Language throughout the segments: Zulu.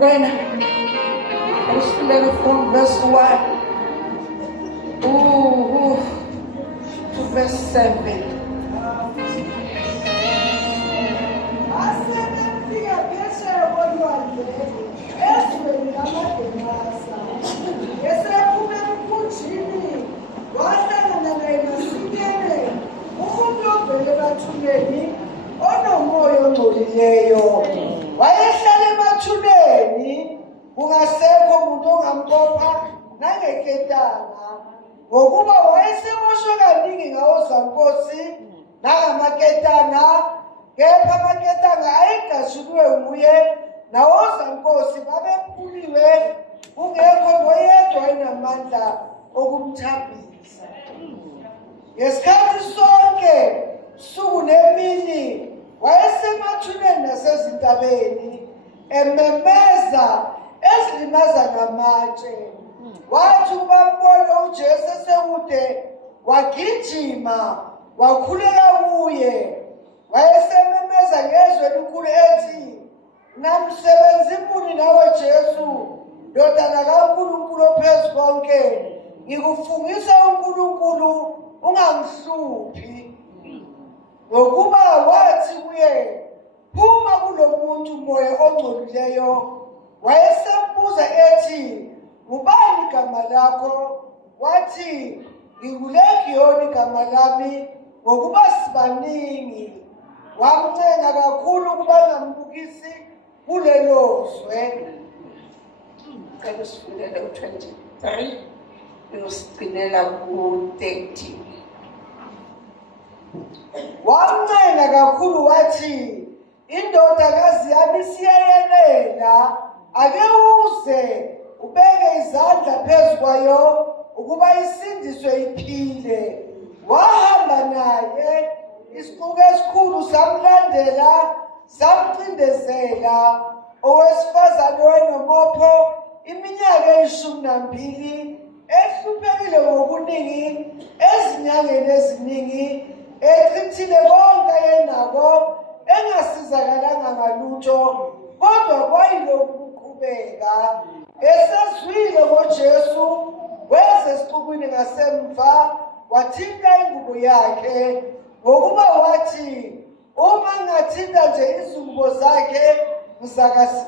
Wena usihlele from verse 1 to verse 7. Wayehlala emathuneni kungasekho umuntu ongamqopha nangeketanga ngokuba wayeseboshwe kaningi ngawozankosi nangamaketanga kepha amaketanga ayegashulwe nguye nawozankosi babephuliwe kungekho ngoyedwa enamandla okumthambisa. Ngesikhathi sonke suku nemini wayesemathuneni nasezintabeni ememeza ezilimaza ngamatshe. Wathi ubambona uJesu esekude wagijima wakhuleka kuye. Wayesememeza ngezwi elikhulu ethi, namsebenzi muni nawe Jesu, ndodana kaNkulunkulu ophezu konke, ngikufungisa uNkulunkulu ungamhluphi. Ngokuba wathi kuye, phuma kulo muntu moya ongcolileyo. Wayesembuza ethi, ngubani igama lakho? Wathi, nginguLegiyoni igama lami, ngokuba sibaningi. Wamncenga kakhulu ukuba angambukisi kulelo zwe. Cela sifundele u-23 uyosigcinela ku-30. Wamncenga kakhulu wathi, indodakazi yami siyayelela, ake uze ubeke izandla phezu kwayo ukuba isindiswe iphile. Wahamba naye, isiqubu esikhulu samlandela samcindezela. Owesifazane owayenomopho iminyaka 12 ehluphekile ngokuningi ezinyangeni eziningi, echithile konke ayenako engasizakalanga ngalutho, kodwa kwayilokhu kuqhubeka. Esezwile ngoJesu weza esixukwini ngasemva wathinta ingubo yakhe, ngokuba wathi, uma ngathinta nje izingubo zakhe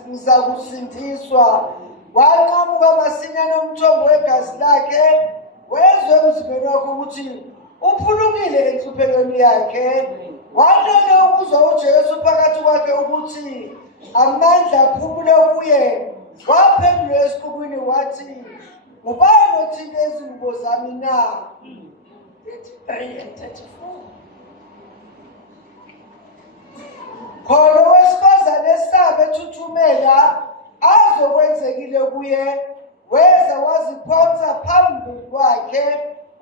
ngizakusindiswa. Wanqamuka masinyane umthombo wegazi lakhe, wezwe emzimbeni wakhe ukuthi uphulukile enhluphekweni yakhe. Walele ukuzwa uJesu phakathi kwakhe ukuthi amandla aphumule kuye. Waphendula esiqubwini wathi, ngubani othinta izingubo zami na? 33 and 34. Khona owesifazane esaba ethuthumela azokwenzekile kuye, weza waziphonsa phambi kwakhe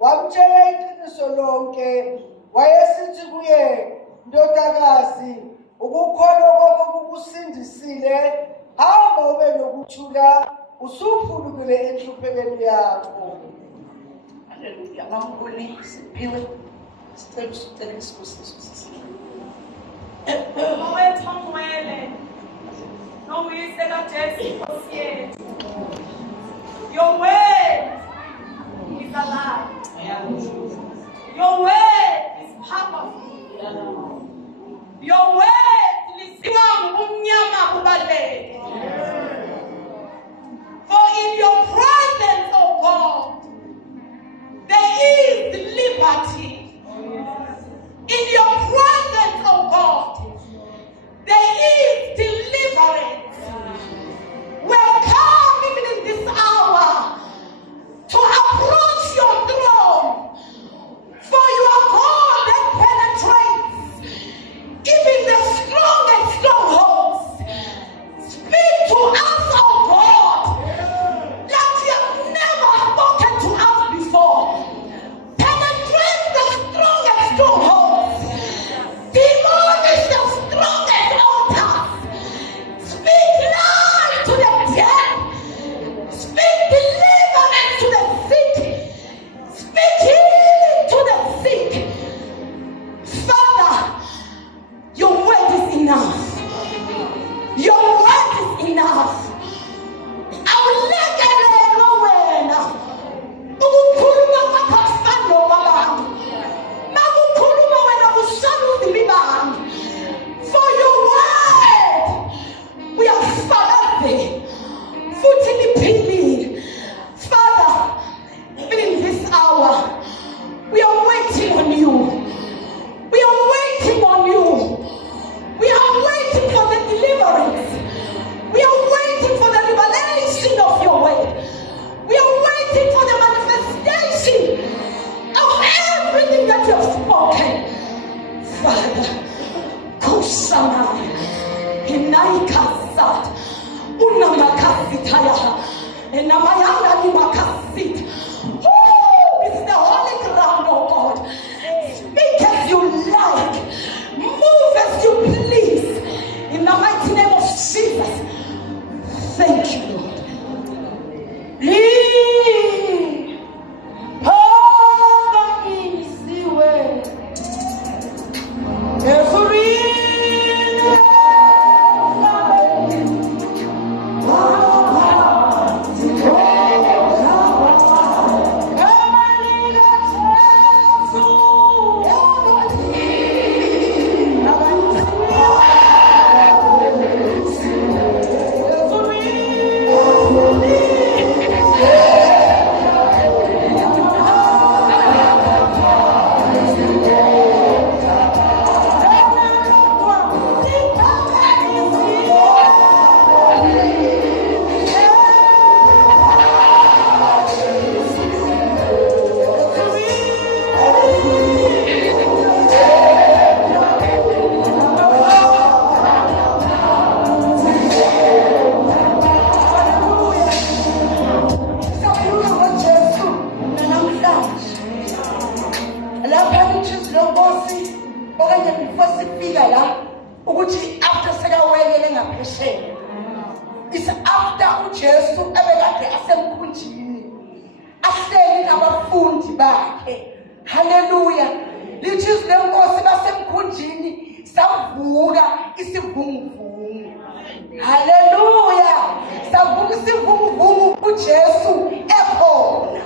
wamtshela iqiniso lonke. Wayesithi kuye, ndodakazi, ukukholwa kwakho kukusindisile. Hamba ube nokuthula, usuphulukile enhluphekweni yakho. Haleluya. Ngambuli siphiwe sicela usicela isibusiso. Owethongwele noyise kaJesu Nkosi yethu. Your word is alive. Your word is powerful. Your word lisinga ngobumnyama bubaleke. For in your presence, oh God, there is liberty. In your presence, oh God, there is deliverance. Welcome even in this hour to approach your throne, for you are Naikasat. Unamakasitaya. Enamayanga nimakasit. This is the holy ground, oh God. Speak as you like. Move as you please. In the mighty name of Jesus. Thank you, Lord. It's after uJesu ebekade asemkhunjini ahleli nabafundi bakhe. Hallelujah. Lithi lenkosi basemkhunjini savuka isivunguvungu. Hallelujah. Savuka isivunguvungu uJesu ekhona.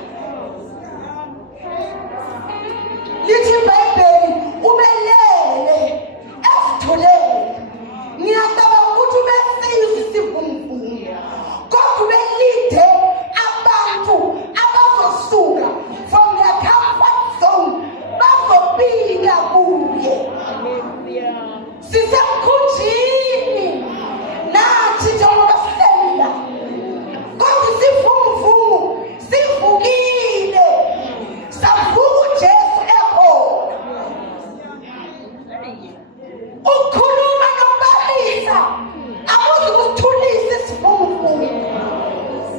Lithi iBhayibheli ubelele esithuleni. Ngiyacabanga ukuthi ubesizwe isivunguvungu. Kodwa ubelide abantu abazosuka from their comfort zone bazobika kuye. Sisemkhunjini nathi njengoba sisela. Kodwa isivunguvungu sivukile. Savuka uJesu ekhona. Ukhuluma nokubalisa akuzukuthulisa isivunguvungu.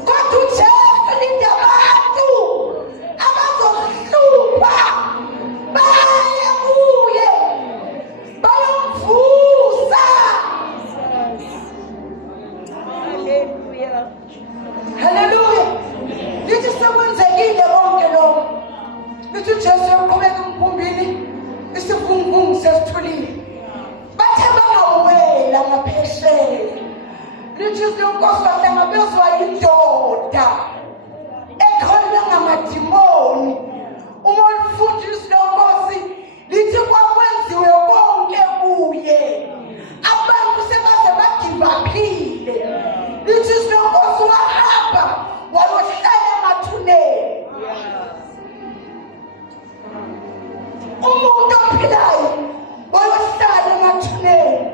Kodwa uJesu linde abantu abazohlupha baye kuye bayomvusa. Hallelujah. Lithi sekwenzekile konke lokho. Lithi uJesu uqhubeka emkhumbini isivunguvungu sesithulile. Bathe bangawela ngaphesheya. Lithi inkosi wahlangabezwa yindoda ekholwa ngamadimoni. Uma ulifundisa lenkosi lithi kwakwenziwe konke kuye. Abantu sebaze badivaphile. Lithi lenkosi wahamba wayohlala emathuneni. Umuntu ophilayo wayohlala emathuneni.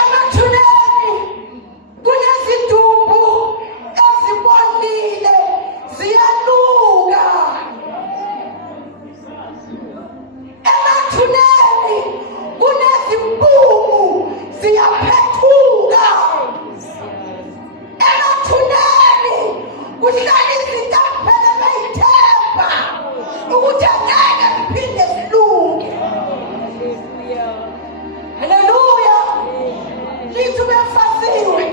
Emathuneni kunezidumbu ezibonile ziyanuka. Emathuneni kunezimpumu ziyaphethuka. Emathuneni kuhlala izitaphele beyithemba ukuthi angeke ziphinde zilunge. Hallelujah. Lithi ubefasiwe.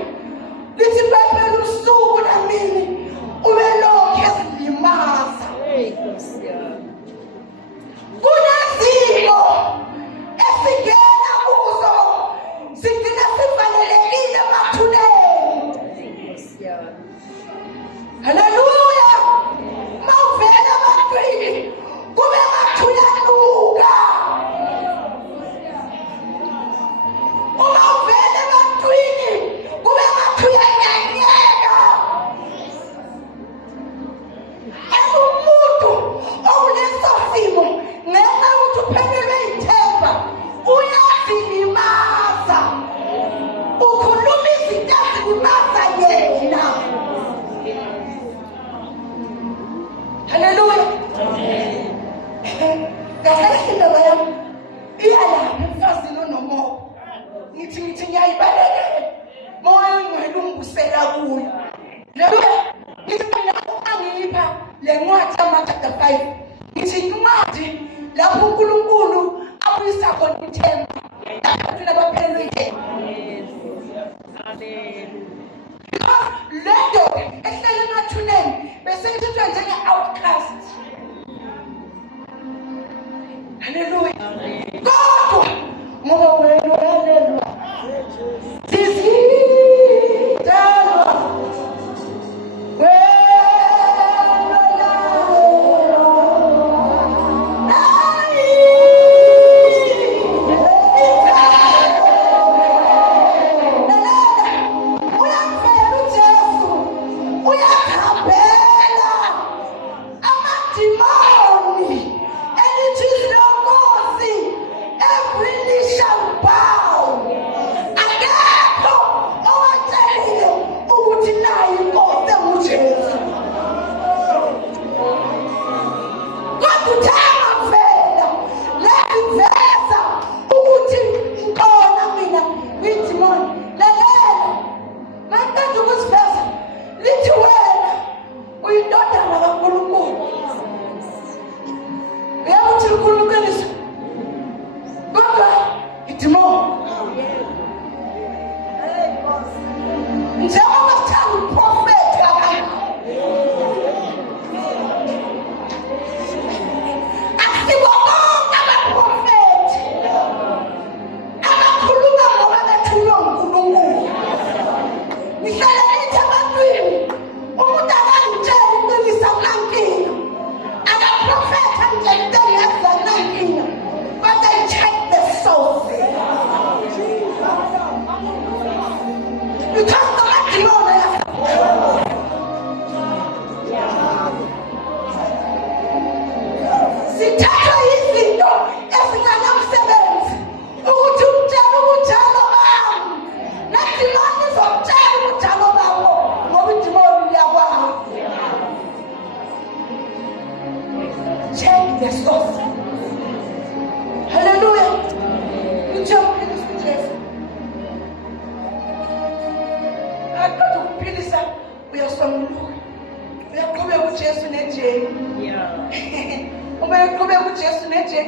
Lithi iBhayibheli usuku namini ubelokhu ezilimaza. Kunezimo esingena kuzo sigcina lento ehlele emathuneni bese ithethwa njenge-outcast. Hallelujah. Kodwa ngoba wena uyalelwa sizidalwa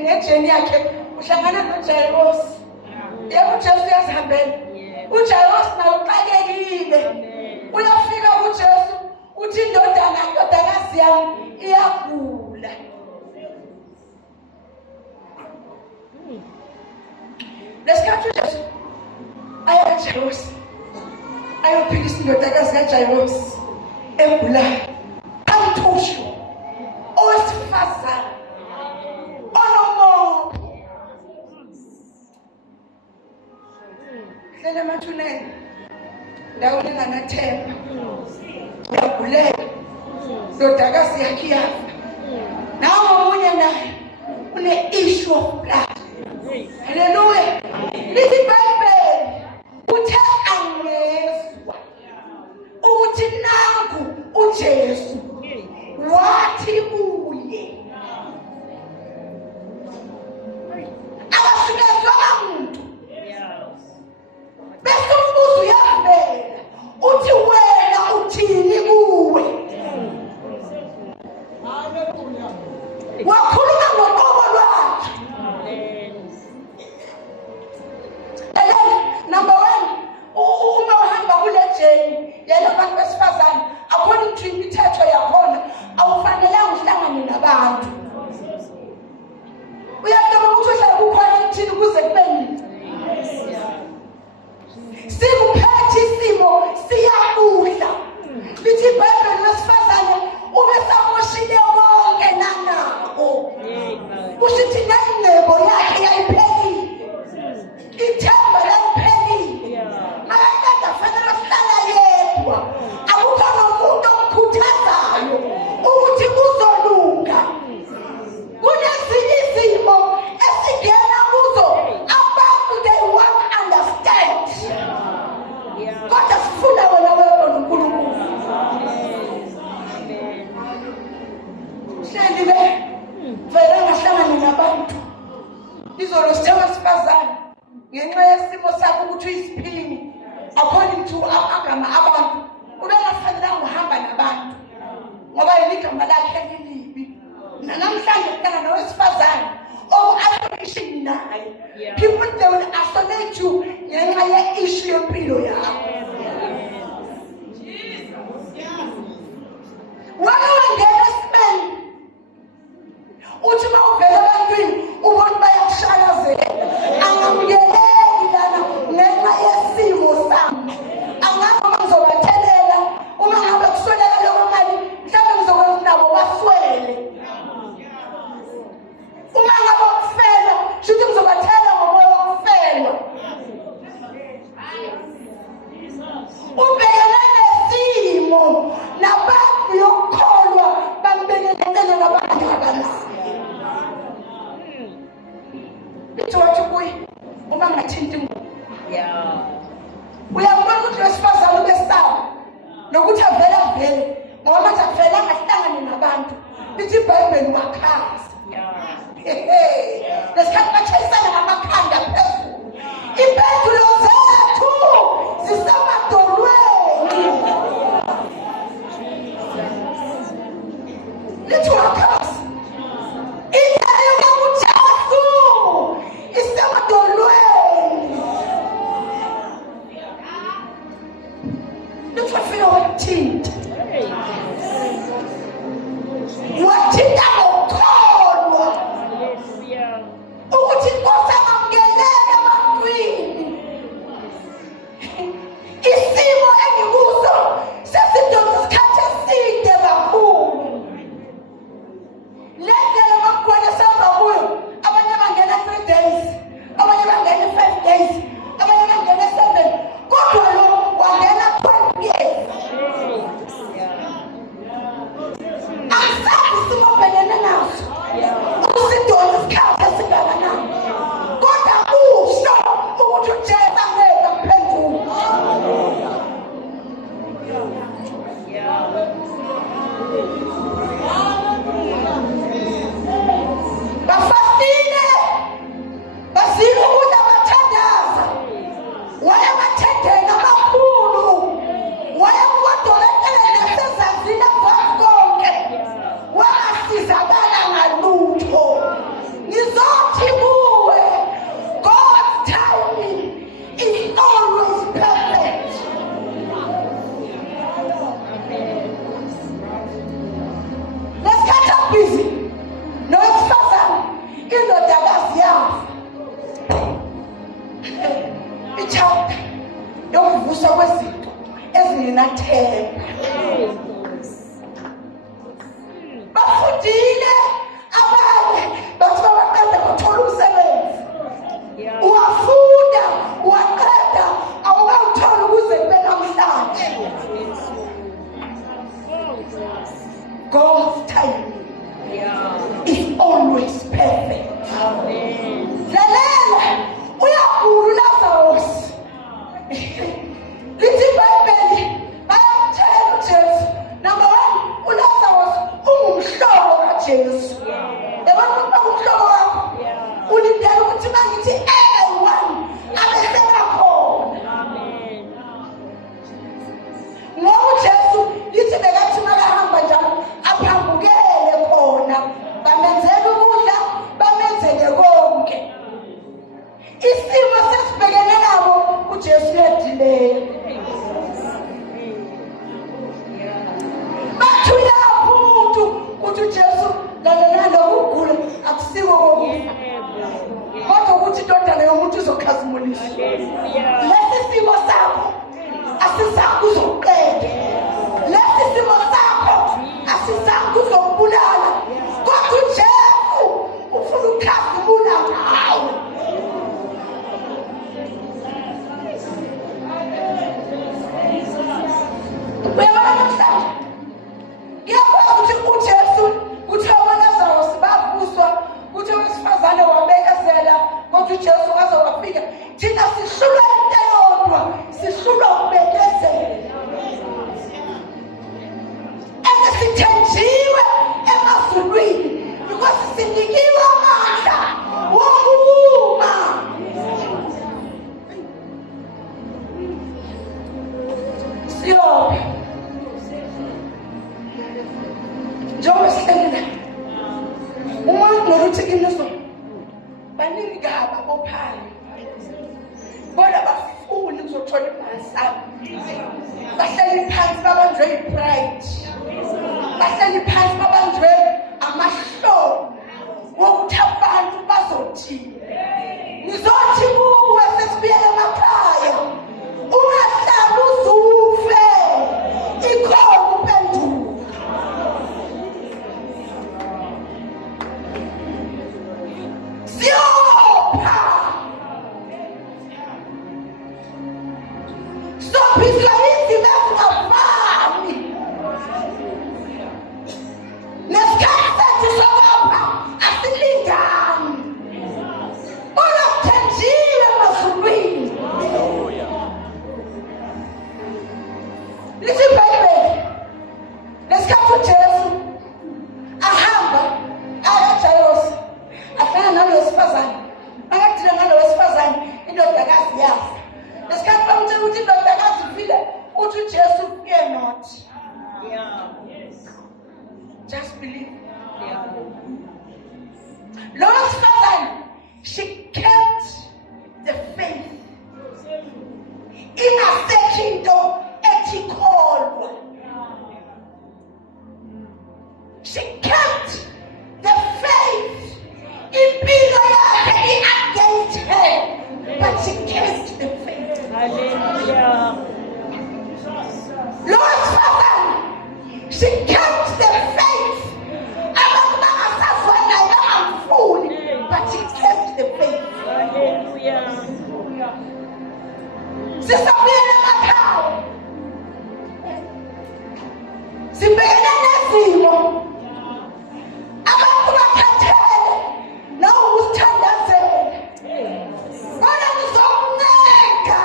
nejeni yakhe uhlangana noJairos. Yebo uJesu uyazihambela. uJairos naye uxakekile. Uyafika kuJesu uthi indodakazi yami iyagula. Lesikhathi uJesu ayaJairos ayophikisa indodakazi kaJairos egulayo. Awuthusho owesifazane onomoya hlele emathuneni ndawoni nganathemba uyaguleka ndodakazi yakhe yafa nawe omunye naye une-issue of blood. Haleluya. Lithi iBhayibheli uthe angezwa ukuthi nangu uJesu wathi kuye akasikezwa muntu bese umbuzo uyavela uthi wena uthini kuwe. Wakhuluma ngoqobo lwakhe. Number one, uma uhamba kule jeni yena abantu besifazane according to imithetho yakhona awufanelanga uhlangane nabantu. Uyacabanga ukuthi uhlala ku-quarantine ukuze kube nini? Sikuphethe isimo siyakudla. Lithi iBhayibheli lesifazane ubesamoshile konke nanako. Kushithi nangcebo yakhe yayiphelile. Ithemba laphelile. Akade fanele uhlala yedwa. Akukho nomuntu omkhuthazayo ukuthi kuzolunga. Kunezinye izimo esingena kuzo abantu they won't understand. Kodwa sifuna wena wewe uNkulunkulu. Hleli vele ngahlangana nabantu. Izolo sithe wesifazane ngenxa yesimo sakho ukuthi uyisiphini according to amagama abantu ubengafanelanga uhamba nabantu ngoba iligama lakhe lilibi. Namhlanje ngicela nowesifazane isolation naye. People they will isolate you ngenxa ye-issue yempilo yakho. Uyabona ukuthi wesifazane ubesaba nokuthi avele ngoba manje akuvela ngahlangane nabantu lithi iBhayibheli wakhaza. Lesikhathi bachayisana ngamakhanda phezulu. Impendulo zethu zisemadolweni. Lithi wakhaza. Indlela yokuJesu isemadolweni. Lithi wafika wathinta. Wathinta ngokholwa. Ukuthi Inkosi amangelele ebantwini. Isimo engikuso sesidonsa isikhathi eside kakhulu. Lendlela makukhona samba kuyo, abanye bangena 3 days, abanye bangena 5 days, abanye bangena 7. Kodwa lo wangena 12 years. Asazi simobhelene naso. Usidonsa isikhathi esingakanani. Kodwa kusho ukuthi uJesu angeke kuphendula. Bafastile, bazile ukudla bathandaza. Wayebathendela kakhulu. Wayekukodolekele nasezazini phambi konke. Wasizakala ngalutho. Ngizothi kuwe, God's timing is always perfect. Lesikhathi busy nowesifazane indodakazi yafa. Ichapter yokuvuswa kwezinto ezingenathemba. Bafundile abanye bathi babaqeda bathola umsebenzi. Uwafunda uwaqeda awukawuthola ukuze kube namhlanje. God's timing is always perfect. Lalela, uyagula uLazarus. Lithi iBhayibheli bayamtshela uJesu. Number 1, uLazarus ungumhlobo kaJesu. Yabona umhlobo wakho. Ulindele ukuthi mangithi everyone abesela khona. Ngoba uJesu lithi bekathi makahamba njalo aphambukele khona. Bamenzele ukudla, bamenzele konke. Isimo sesibhekene nabo uJesu uyadileya. Bathula umuntu ukuthi uJesu lalela lokugula akusiko kokufa. Kodwa ukuthi indodana yomuntu izokhazimulisa. Lesi simo sakho asisakho uzoqeda. Lesi simo sakho asisakho uzokubulala. Kodwa uJesu ufuna ukukhazimula ngawe. Uyabona namhlanje? Ngiyakwazi ukuthi uJesu kuthi aboLazarus bavuswa, kuthi owesifazane wabekezela, kodwa uJesu waze wafika. Thina sihlulwa into eyodwa, sihlulwa ukubekezela. Sithenjiwe emazulwini because sinikiwe amandla wokuma. Siyophi njengoba sihlelile umuntu noluthi kiniso baningi kaba bophali bona bafuni ukuzothola ibhasana. Bahleli phansi babanjwe yi-pride. Bahleli phansi babanjwe amahlobo wokuthi abantu bazothini. Ngizothi kuwe sesibuyele emakhaya, ungahlali uzufe, ikhona uphenduka. Siyopha sobizwa izimo ezingafani. Nesikhathi sethu sokopha asilingani. Ulokuthenjiwe emazulwini. yazi. Lesikhathi bamtshela ukuthi indodakazi ifile, uthi uJesu fear not. Yeah. Yes. Just believe. Yeah. Lord's father, she kept the faith. Ingasekhinto ethikolwa. She kept the faith. Impilo yakhe against her, but she kept the faith. Hallelujah. Lord's father, she kept the faith. But she kept the faith. Hallelujah. Sister Mary Macau. Sibhekene nezimo. Abantu bakhathele. Nawe usithandazele. Bona ngizokuncenga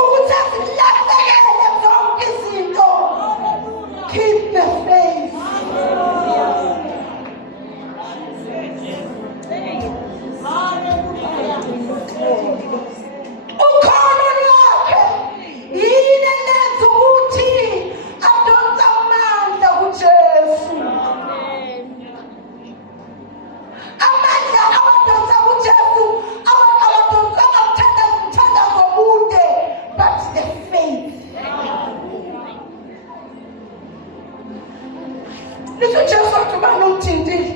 ukuthi asilahlekele zonke izinto. Keep the faith. Ukholo lwakhe yini lenza ukuthi adonse amandla kuJesu. Amandla awadonsa kuJesu awadonsa umthandazo omude, but the faith. Litho Jesu wathi uba nomthintile.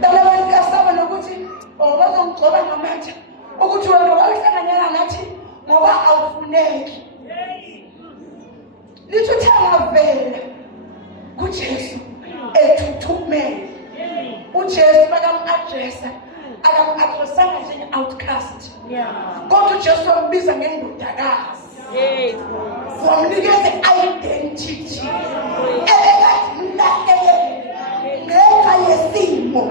Dala abantu kasaba nokuthi bazongigcoba ngamandla ukuthi wena wahlanganyela nathi ngoba awufuneki. Litho thangavela kuJesu ethuthumela. uJesu bakamu-addressa akamu-addressanga njenge-outcast. Yeah. Kodwa uJesu wambiza ngendodakazi. Yes. Wamnikeza i-identity ebekade mlahlekele ngenxa yesimo.